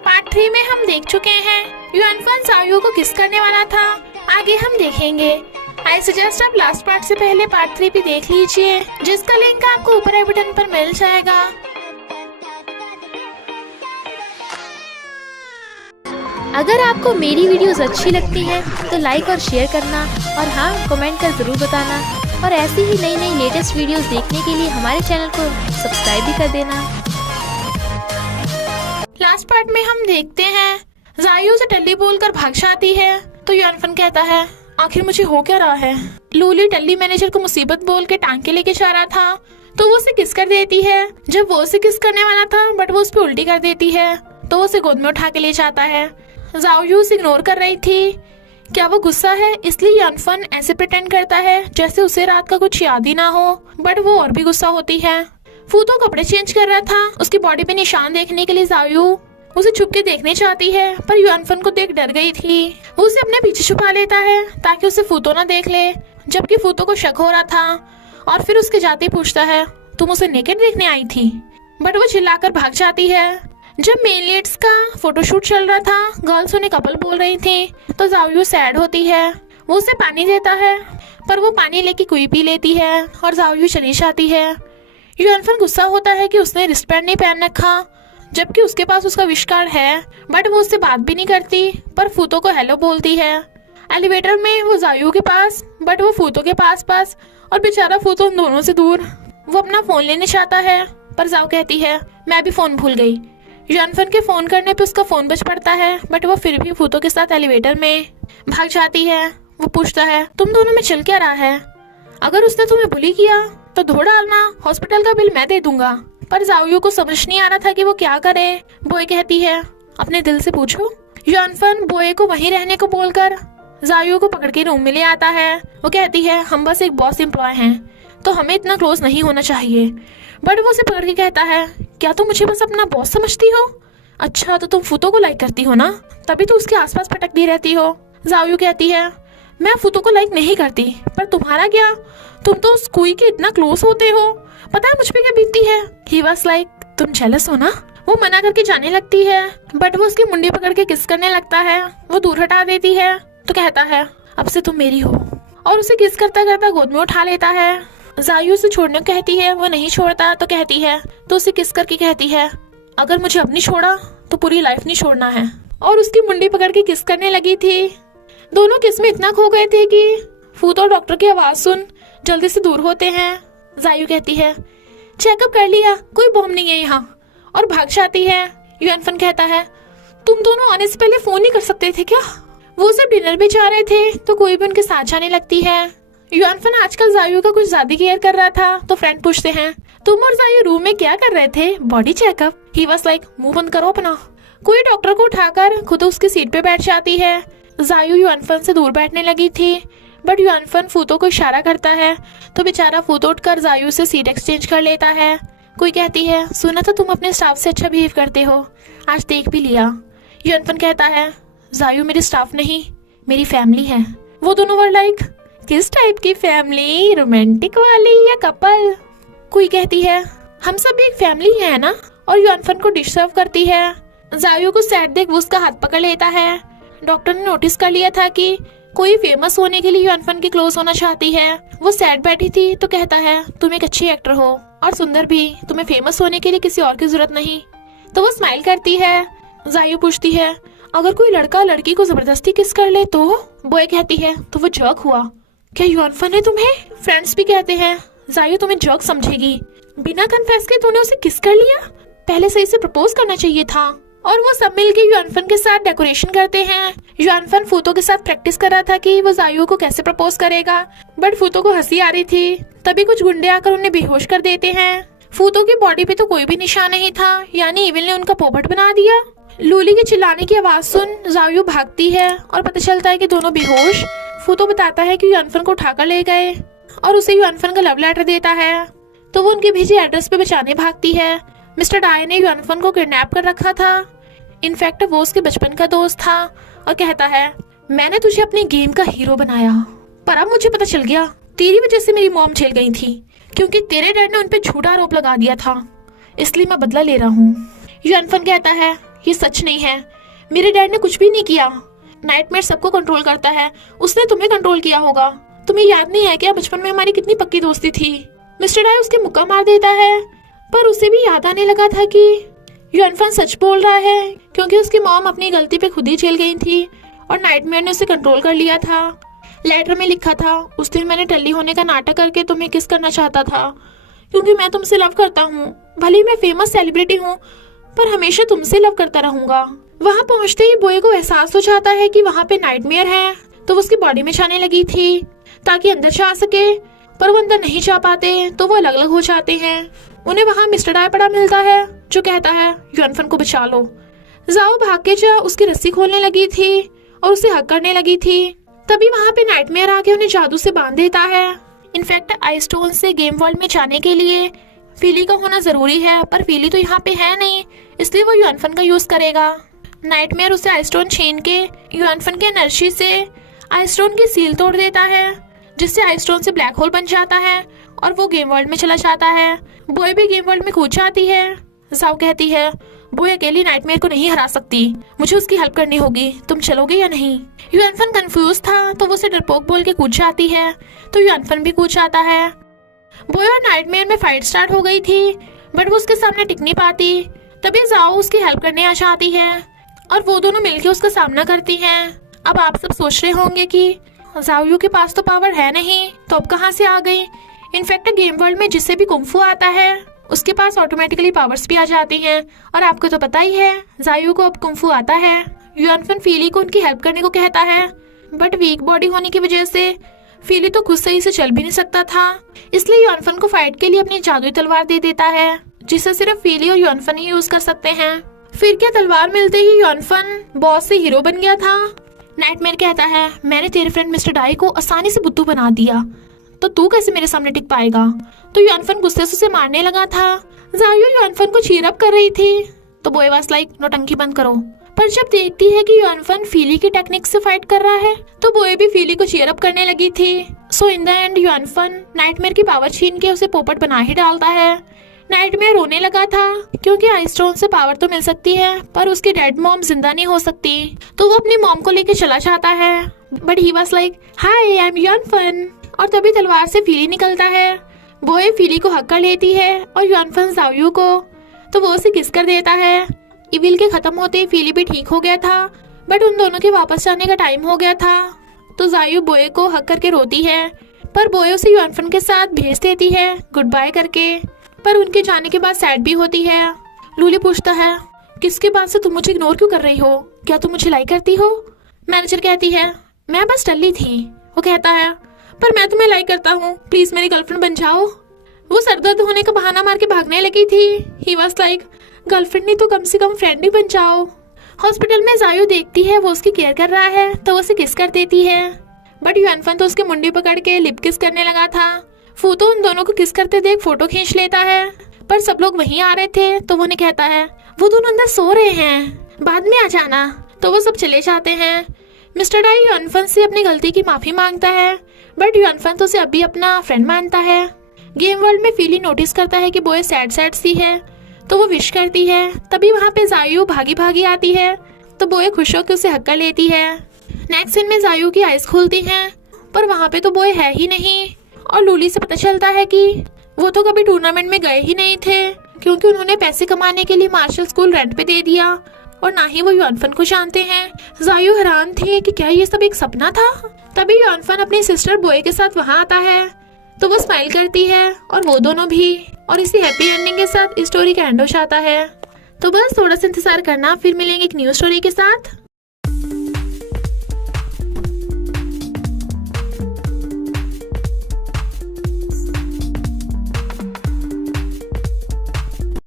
Part 3 में हम देख चुके हैं युआनफन जाओयू को किस करने वाला था, आगे हम देखेंगे। आई सजेस्ट आप लास्ट पार्ट से पहले पार्ट 3 भी देख लीजिए, जिसका लिंक आपको ऊपर आई बटन पर मिल जाएगा। अगर आपको मेरी वीडियोस अच्छी लगती हैं तो लाइक और शेयर करना, और हाँ, कमेंट कर ज़रूर बताना। और ऐसी ही नई नई लेटेस्ट वीडियोस देखने के लिए हमारे चैनल को सब्सक्राइब भी कर देना। लास्ट पार्ट में हम देखते हैं जाओयू से टल्ली बोलकर भाग जाती है तो युआनफन कहता है आखिर मुझे हो क्या रहा है। लूली टल्ली मैनेजर को मुसीबत बोल के टांग के लेके जा रहा था तो वो उसे किस कर देती है। जब वो उसे किस करने वाला था बट वो उस पर उल्टी कर देती है तो वो उसे गोद में उठा के ले जाता है। जाओयू उसे इग्नोर कर रही थी। क्या वो गुस्सा है इसलिए युआनफन ऐसे प्रिटेंड करता है जैसे उसे रात का कुछ याद ही ना हो, बट वो और भी गुस्सा होती है। फूतो कपड़े चेंज कर रहा था, उसकी बॉडी पे निशान देखने के लिए जाओयू उसे छुप के देखने चाहती है, पर युआनफन को देख डर गई थी। वो उसे अपने पीछे छुपा लेता है ताकि उसे फूतो ना देख ले, जबकि फूतो को शक हो रहा था और फिर उसके जाते ही पूछता है तुम उसे नेकेड देखने आई थी, बट वो चिल्लाकर भाग जाती है। जब मेन लीड्स का फोटोशूट चल रहा था, गर्ल्स उन्हें कपल बोल रही थी तो जाओयू सैड होती है। वो उसे पानी देता है पर वो पानी लेके कोई पी लेती है और जाओयू चली जाती है। युआनफन गुस्सा होता है कि उसने रिस्टबैंड नहीं पहन रखा, जबकि उसके पास उसका विश कार्ड है, बट वो उससे बात भी नहीं करती पर फूतो को हेलो बोलती है। एलिवेटर में वो जाओयू के पास बट वो फूतो के पास और बेचारा फूतो उन दोनों से दूर। वो अपना फोन लेने चाहता है पर जाओ कहती है मैं भी फोन भूल गई। युआनफन के फोन करने पे उसका फोन बज पड़ता है, बट वो फिर भी फूतो के साथ एलिवेटर में भाग जाती है। वो पूछता है तुम दोनों में चल क्या रहा है, अगर उसने तुम्हें बुली किया तो धो डालना, हॉस्पिटल का बिल मैं दे दूंगा। पर जाओयू को समझ नहीं आ रहा था कि वो क्या करे। बोए कहती है अपने दिल से पूछो। युआनफन बोए को वहीं रहने को बोलकर जाओयू को पकड़ के रूम में ले आता है। वो कहती है हम बस एक बॉस एम्प्लॉय हैं तो हमें इतना क्लोज नहीं होना चाहिए, बट वो उसे पकड़ के कहता है क्या तुम मुझे बस अपना बॉस समझती हो? अच्छा तो तुम फूतो को लाइक करती हो ना, तभी तो उसके आसपास भटकती रहती हो। जाओयू कहती है मैं फूतो को लाइक नहीं करती, पर तुम्हारा क्या, तुम तो उस कोई के इतना क्लोज होते हो, पता है मुझ पे क्या बीतती है। ही वाज लाइक तुम जेलस हो ना। वो मना करके जाने लगती है बट वो उसकी मुंडी पकड़ के किस करने लगता है। वो दूर हटा देती है तो कहता है अब से तुम मेरी हो, और उसे किस करता करता गोद में उठा लेता है। जाओयू उसे छोड़ने को कहती है, वो नहीं छोड़ता तो कहती है तो उसे किस करके कहती है अगर मुझे अब नहीं छोड़ा तो पूरी लाइफ नहीं छोड़ना है, और उसकी मुंडी पकड़ के किस करने लगी थी। दोनों किस में इतना खो गए थे कि फूतो डॉक्टर की आवाज सुन जल्दी से दूर होते हैं। जाओयू कहती है चेकअप कर लिया, कोई बॉम्ब नहीं है यहाँ, और भाग जाती है। युआनफन कहता है तुम दोनों आने से पहले फोन नहीं कर सकते थे क्या? वो सब डिनर पे जा रहे थे तो कोई भी उनके साथ जाने लगती है। युआनफन आजकल जाओयू का कुछ ज्यादा केयर कर रहा था तो फ्रेंड पूछते हैं तुम और जाओयू रूम में क्या कर रहे थे? Body checkup. He was like मुंह बंद करो अपना। कोई डॉक्टर को उठाकर खुद उसकी सीट पे बैठ जाती है। जाओयू युआनफन से दूर बैठने लगी थी, बट युआनफन फूतो को इशारा करता है तो बेचारा फूतो उठकर जाओयू से सीट एक्सचेंज कर लेता है। कोई कहती है सुना था तुम अपने स्टाफ से अच्छा बिहेव करते हो, आज देख भी लिया। युआनफन कहता है जाओयू मेरी स्टाफ नहीं, मेरी फैमिली है। वो दोनों वर लाइक किस टाइप की फैमिली, रोमांटिक वाली या कपल? कोई कहती है हम सब भी एक फैमिली है ना, और युआनफन को डिश सर्व करती है। जाओयू को सैड देख वो उसका हाथ पकड़ लेता है। डॉक्टर ने नोटिस कर लिया था कि कोई फेमस होने के लिए युआनफन के क्लोज होना चाहती है। वो सैड बैठी थी तो कहता है तुम एक अच्छी एक्टर हो और सुंदर भी, तुम्हें फेमस होने के लिए किसी और की जरूरत नहीं। तो वो स्माइल करती है। जाओयू पूछती है अगर कोई लड़का लड़की को जबरदस्ती किस कर ले तो? बॉय कहती है तो वो जर्क हुआ। क्या युआनफन है तुम्हें? फ्रेंड्स भी कहते हैं जाओयू तुम्हें जर्क समझेगी, बिना कन्फेस के तूने उसे किस कर लिया, पहले सही से प्रपोज करना चाहिए था। और वो सब मिलके युआनफन के साथ डेकोरेशन करते हैं। युआनफन फूतो के साथ प्रैक्टिस कर रहा था कि वो जाओयू को कैसे प्रपोज करेगा, बट फूतो को हंसी आ रही थी। तभी कुछ गुंडे आकर उन्हें बेहोश कर देते हैं। फूतो की बॉडी पे तो कोई भी निशान नहीं था, यानी इविल ने उनका पोपट बना दिया। लूली के चिल्लाने की आवाज सुन जाओयू भागती है और पता चलता है कि दोनों बेहोश। फूतो बताता है कि युआनफन को उठाकर ले गए और उसे युआनफन का लव लेटर देता है, तो वो उनके भेजे एड्रेस पे बचाने भागती है। मिस्टर डाय ने युआनफन को किडनैप कर रखा था, इनफैक्ट वो उसके बचपन का दोस्त था, और कहता है मैंने तुझे अपनी गेम का हीरो बनाया, पर अब मुझे पता चल गया तेरी वजह से मेरी मॉम झेल गई थी, क्योंकि तेरे डैड ने उन पे झूठा आरोप लगा दिया था, इसलिए मैं बदला ले रहा हूँ। युआनफन कहता है ये सच नहीं है, मेरे डैड ने कुछ भी नहीं किया। नाइटमेयर सबको कंट्रोल करता है, उसने तुम्हें कंट्रोल किया होगा। तुम्हें याद नहीं है क्या बचपन में हमारी कितनी पक्की दोस्ती थी? मिस्टर डाई उसके मुक्का मार देता है, पर उसे भी याद आने लगा था कि युआनफन सच बोल रहा है, क्योंकि उसकी मॉम अपनी गलती पे खुद ही जेल गई थी और नाइटमेयर ने उसे कंट्रोल कर लिया था। लेटर में लिखा था, उस दिन मैंने टल्ली होने का नाटक करके तुम्हें किस करना चाहता था, क्योंकि मैं तुमसे लव करता हूँ। भले ही मैं फेमस सेलिब्रिटी हूँ, पर हमेशा तुमसे लव करता रहूंगा। वहाँ पहुँचते ही बॉय को एहसास हो जाता है कि वहाँ पे नाइटमेयर है, तो वो उसकी बॉडी में जाने लगी थी ताकि अंदर जा सके, पर वो अंदर नहीं जा पाते तो वो अलग अलग हो जाते हैं। उन्हें वहाँ मिस्टर डाई पड़ा मिलता है जो कहता है युआनफन को बचा लो। जाओ भाग के जा उसकी रस्सी खोलने लगी थी और उसे हक करने लगी थी। तभी वहाँ पे नाइटमेयर आके उन्हें जादू से बांध देता है। इनफैक्ट आई स्टोन से गेम वर्ल्ड में जाने के लिए फीली का होना जरूरी है, पर फीली तो यहाँ पे है नहीं, इसलिए वो युआनफन का यूज करेगा। नाइटमेयर उसे आई स्टोन छीन के युआनफन के एनर्जी से आई स्टोन की सील तोड़ देता है, जिससे आई स्टोन से ब्लैक होल बन जाता है और वो गेम वर्ल्ड में चला जाता है। बॉय भी गेम वर्ल्ड में कूद जाती है। जाओ कहती है, बॉय अकेली नाइटमेयर को नहीं हरा सकती, मुझे उसकी हेल्प करनी होगी, तुम चलोगे या नहीं? युआनफन कंफ्यूज था तो वो उसे डरपोक बोल के कूद जाती है, तो युआनफन भी कूद जाता है। बॉय और नाइटमेयर में फाइट स्टार्ट हो गई थी, बट वो उसके सामने टिक नहीं पाती। तभी जाओ उसकी हेल्प करने आ जाती है और वो दोनों मिलके उसका सामना करती हैं। अब आप सब सोच रहे होंगे कि जाओ के पास तो पावर है नहीं, तो अब कहाँ से आ गई? इनफैक्ट गेम वर्ल्ड में जिससे भी कुंफू आता है उसके पास ऑटोमेटिकली पावर्स भी आ जाती हैं, और आपको तो पता ही है जायू को अब कुंफू आता है। युआनफन फीली को उनकी हेल्प करने को कहता है, बट वीक बॉडी होने की वजह से फीली तो खुद सही से चल भी नहीं सकता था, इसलिए युआनफन को फाइट के लिए अपनी जादुई तलवार दे देता है, जिसे सिर्फ फीली और युआनफन ही यूज कर सकते हैं। फिर क्या तलवार मिलते ही युआनफन बॉस से हीरो बन गया था। नाइटमेयर कहता है, मैंने तेरे फ्रेंड मिस्टर डाई को आसानी से बुद्धू बना दिया, तो तू कैसे मेरे सामने टिक पाएगा? तो युआनफन गुस्से से उसे मारने लगा था। जायू युआनफन को चीयर अप कर रही थी, तो बॉय वाज लाइक, नौटंकी बंद करो। पर जब देखती है कि युआनफन फीली की टेक्निक से फाइट कर रहा है, तो बॉय भी फीली को चीयर अप करने लगी थी। सो इन द एंड युआनफन नाइटमेयर की पावर छीन के उसे पोपट बना ही डालता है। नाइटमेयर रोने लगा था, क्योंकि आई स्टोन से पावर तो मिल सकती है, पर उसकी डेड मॉम जिंदा नहीं हो सकती, तो वो अपनी मॉम को लेके चला जाता है। But he was like, hi I am Yuanfan. और तभी तलवार से फीली निकलता है। बॉय फीली को हक कर लेती है और युआनफन जायू को, तो वो उसे किस कर देता है। इविल के खत्म होते ही फीली भी ठीक हो गया था, बट उन दोनों के वापस जाने का टाइम हो गया था, तो जायू बॉय को हक करके रोती है, पर बॉय उसे युआनफन के साथ भेज देती है गुड बाय करके। पर उनके जाने के बाद सैड भी होती है। लूली पूछता है, किसके बाद से तुम मुझे इग्नोर क्यों कर रही हो? क्या तुम मुझे लाइक करती हो? मैनेजर कहती है, मैं बस टल्ली थी। वो कहता है, पर मैं तुम्हें लाइक करता हूँ, प्लीज मेरी गर्लफ्रेंड बन जाओ। वो सरदर्द होने का बहाना मार के भागने लगी थी। ही वाज लाइक, गर्लफ्रेंड नहीं तो कम से कम फ्रेंड ही बन जाओ। हॉस्पिटल में जायू देखती है वो उसकी केयर कर रहा है, तो वो उसे किस कर देती है, बट युआनफन तो उसकी मुंडी पकड़ के लिप किस करने लगा था। फू तो उन दोनों को किस करते देख फोटो खींच लेता है, पर सब लोग वहीं आ रहे थे, तो वो उन्हें कहता है, वो दोनों अंदर सो रहे हैं, बाद में आ जाना। तो वो सब चले जाते हैं। मिस्टर डाई युआनफन से अपनी गलती की माफी मांगता है, बट युआनफन तो उसे अभी अपना फ्रेंड मानता है। गेम वर्ल्ड में फीली नोटिस करता है कि बॉय सैड सैड सी है, तो वो विश करती है। तभी वहाँ पे जायू भागी भागी आती है, तो बॉय खुश होकर उसे हक कर लेती है। नेक्स्ट सीन में जायू की आइज खुलती हैं, पर वहाँ पे तो बॉय है ही नहीं, और लूली से पता चलता है कि वो तो कभी टूर्नामेंट में गए ही नहीं थे, क्योंकि उन्होंने पैसे कमाने के लिए मार्शल स्कूल रेंट पे दे दिया, और ना ही वो युआनफन को जानते हैं। जायू हैरान थे कि क्या ये सब एक सपना था। तभी युआनफन अपनी सिस्टर बॉय के साथ वहाँ आता है, तो वो स्माइल करती है और वो दोनों भी, और इसी हैप्पी एंडिंग के साथ स्टोरी का एंड हो जाता है। तो बस थोड़ा सा इंतजार करना, फिर मिलेंगे एक न्यू स्टोरी के साथ।